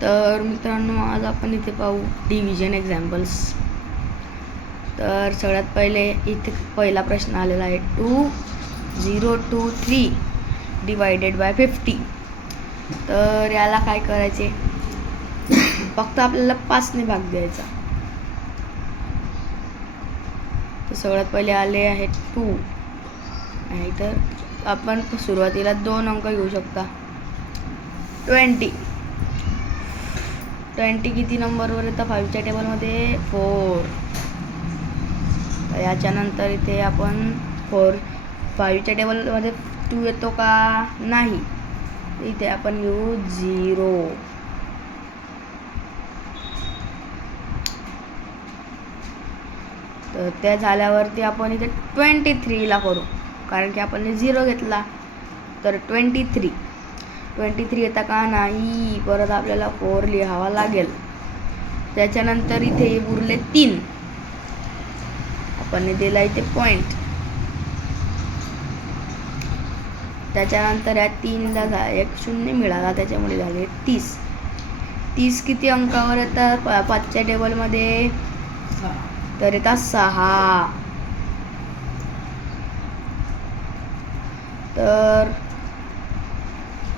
तर मित्रांनो, आज आपण इथे पाहू डिव्हिजन एक्झाम्पल्स. तर सगळ्यात पहिले इथे पहिला प्रश्न आलेला आहे 2023 डिवायडेड बाय 50. तर याला काय करायचे, फक्त आपल्याला 5ने भाग द्यायचा. तर सगळ्यात पहिले आले आहे 2, नाही तर आपण सुरुवातीला 2 अंक घेऊ शकता. 20 किती नंबरवर येतं 5च्या टेबलमध्ये? 4. तर याच्यानंतर इथे आपण 5च्या टेबलमध्ये 2 येतो का? नाही. इथे आपण घेऊ 0. तर त्या झाल्यावरती आपण इथे 23ला करू, कारण की आपण 0 घेतला. तर 23 येता का? नाही. परत आपल्याला 4 लिहावा लागेल. त्याच्यानंतर इथे उरले 3, आपण दिला इथे पॉइंट. त्याच्यानंतर या 3ला एक 0 मिळाला, त्याच्यामुळे झाले 30 किती अंकावर येतात 5च्या टेबलमध्ये? तर येतात 6. तर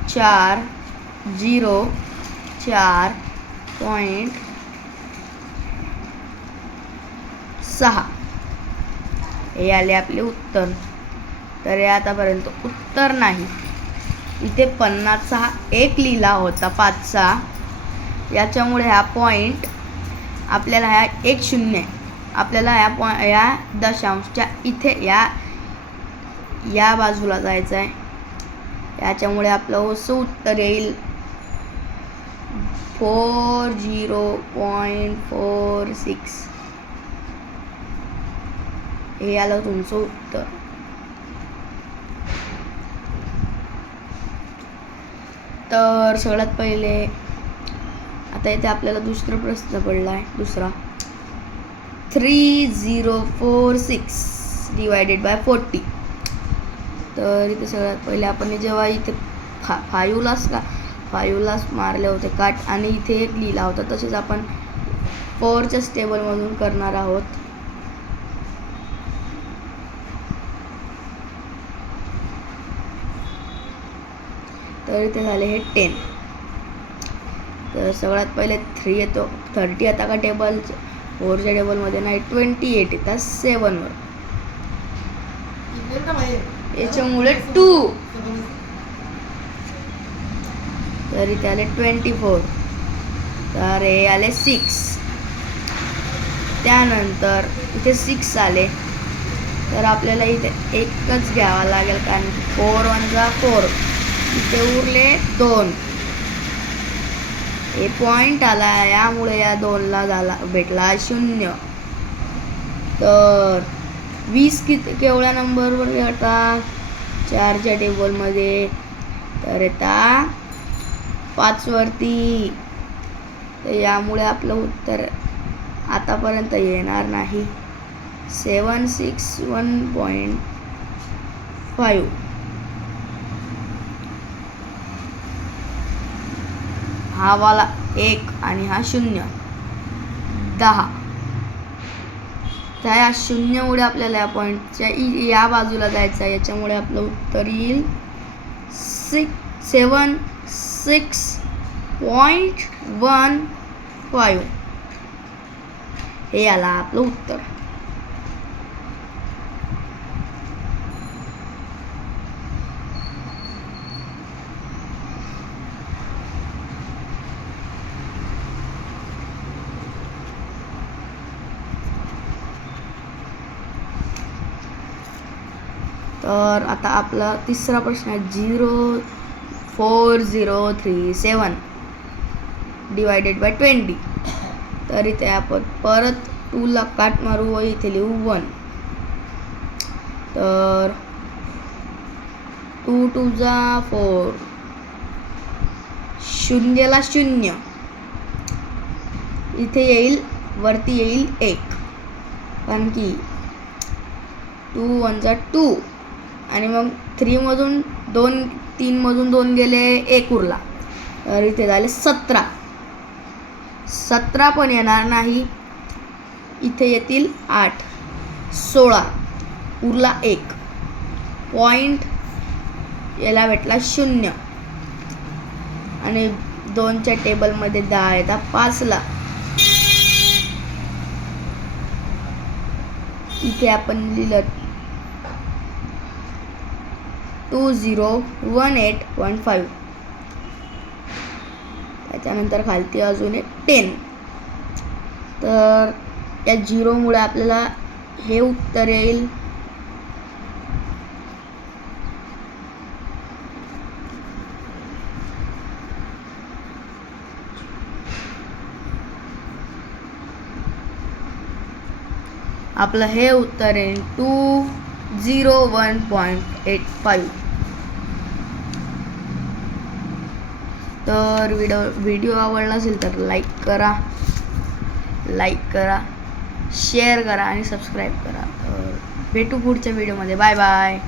404.6 हे आले आपले उत्तर. तर हे आतापर्यंत उत्तर नाही. इथे 50चा हा 1 लिहिला होता 5चा, याच्यामुळे हा पॉइंट आपल्याला ह्या 1 0 आपल्याला या दशांशच्या इथे या बाजूला जायचं आहे. याच्यामुळे आपलं असं उत्तर येईल 40.46. हे आलं तुमचं उत्तर. तर सगळ्यात पहिले आता इथे आपल्याला दुसरा प्रश्न पडला आहे, दुसरा 3046 डिवायडेड बाय 40. तर इथे सगळ्यात पहिले आपण जेव्हा इथे 5लाच मारले होते काट आणि इथे 1 लिहिला होता, तसेच आपण 4च्या टेबलमधून करणार आहोत. तर इथे झाले हे 10. तर सगळ्यात पहिले 3 येतो. 30 येता का टेबल 4च्या टेबलमध्ये? नाही. 28 येतात 7वर, याच्यामुळे 2. तर इथे आले 24. तर हे आले 6. त्यानंतर इथे 6 आले, तर आपल्याला इथे एकच घ्यावा लागेल, कारण 4 1 4. इथे उरले 2. हे पॉइंट आला, यामुळे या 2ला झाला भेटला 0. तर 20 केवढ्या नंबरवर येतात 4च्या टेबलमध्ये? तर येतात 5 वरती. तर यामुळे आपलं उत्तर आतापर्यंत येणार नाही. 761.5. हा वाला 1 आणि हा 0 10. त्या 0मुळे आपल्याला या पॉईंटच्या या बाजूला जायचं आहे, याच्यामुळे आपलं उत्तर येईल 76.15. हे आला आपलं उत्तर. तर आता आपला तिसरा प्रश्न आहे 04037 डिवायडेड बाय 20. तर इथे आपण परत 2ला काट मारू व इथे लिहू 1. तर 2 2 4, 0ला 0. इथे येईल, वरती येईल 1, कारण की 2 1 2 आणि मग 3 मधून 2 गेले, 1 उरला. तर इथे झाले 17. 17 पण येणार नाही. इथे येतील 8, 16, उरला 1 पॉईंट. याला भेटला 0 आणि 2च्या टेबलमध्ये 10 येतात 5ला. इथे आपण लिहिलं 2018.5. त्याच्यानंतर खालती अजून एक 10. तर या 0मुळे आपल्याला हे उत्तर येईल आपलं हे उत्तर आहे 201.85. तर व्हिडिओ आवडला असेल तर लाईक करा, शेअर करा आणि सबस्क्राईब करा. भेटू पुढच्या व्हिडिओमध्ये. Bye bye.